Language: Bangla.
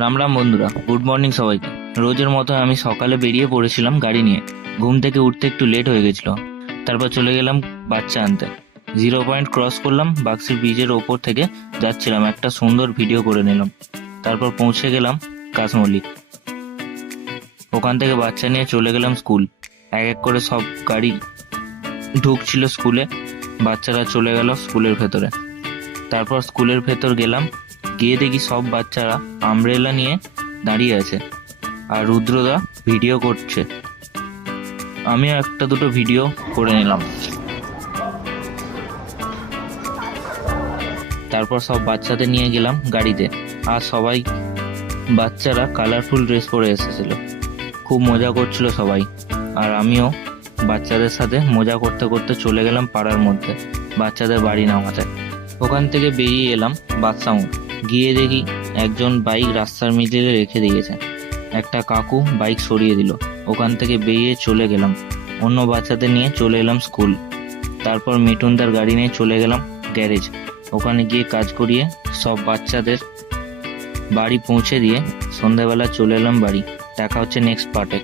রাম রাম বন্ধুরা, গুড মর্নিং সবাইকে। রোজের মতো আমি সকালে বেরিয়ে পড়েছিলাম গাড়ি নিয়ে। ঘুম থেকে উঠতে একটু লেট হয়ে গেছিল। তারপর চলে গেলাম বাচ্চা আনতে। 0 পয়েন্ট ক্রস করলাম, বাক্সির ব্রিজের ওপর থেকে যাচ্ছিলাম, একটা সুন্দর ভিডিও করে নিলাম। তারপর পৌঁছে গেলাম কাশমলি। ওখান থেকে বাচ্চা নিয়ে চলে গেলাম স্কুল। এক এক করে সব গাড়ি ঢুকছিল স্কুলে। বাচ্চারা চলে গেল স্কুলের ভেতরে। তারপর স্কুলের ভেতর গেলাম, গিয়ে দেখি সব বাচ্চারা আমব্রেলা নিয়ে দাঁড়িয়ে আছে আর রুদ্রদা ভিডিও করছে। আমিও একটা দুটো ভিডিও করে নিলাম। তারপর সব বাচ্চাদের নিয়ে গেলাম গাড়িতে। আর সবাই বাচ্চারা কালারফুল ড্রেস পরে এসেছিল। খুব মজা করছিল সবাই। আর আমিও বাচ্চাদের সাথে মজা করতে করতে চলে গেলাম পাড়ার মধ্যে, বাচ্চাদের বাড়ি নামাতে। ওখান থেকে বেরিয়ে এলাম বাদশামোড়। গিয়ে দেখি একজন বাইক রাস্তার মিডিলে রেখে দিয়েছে। একটা কাকু বাইক সরিয়ে দিল। ওখান থেকে বেরিয়ে চলে গেলাম, অন্য বাচ্চাদের নিয়ে চলে এলাম স্কুল। তারপর মিঠুনদার গাড়ি নিয়ে চলে গেলাম গ্যারেজ। ওখানে গিয়ে কাজ করিয়ে সব বাচ্চাদের বাড়ি পৌঁছে দিয়ে সন্ধ্যাবেলা চলে এলাম বাড়ি। দেখা হচ্ছে নেক্সট পার্টে।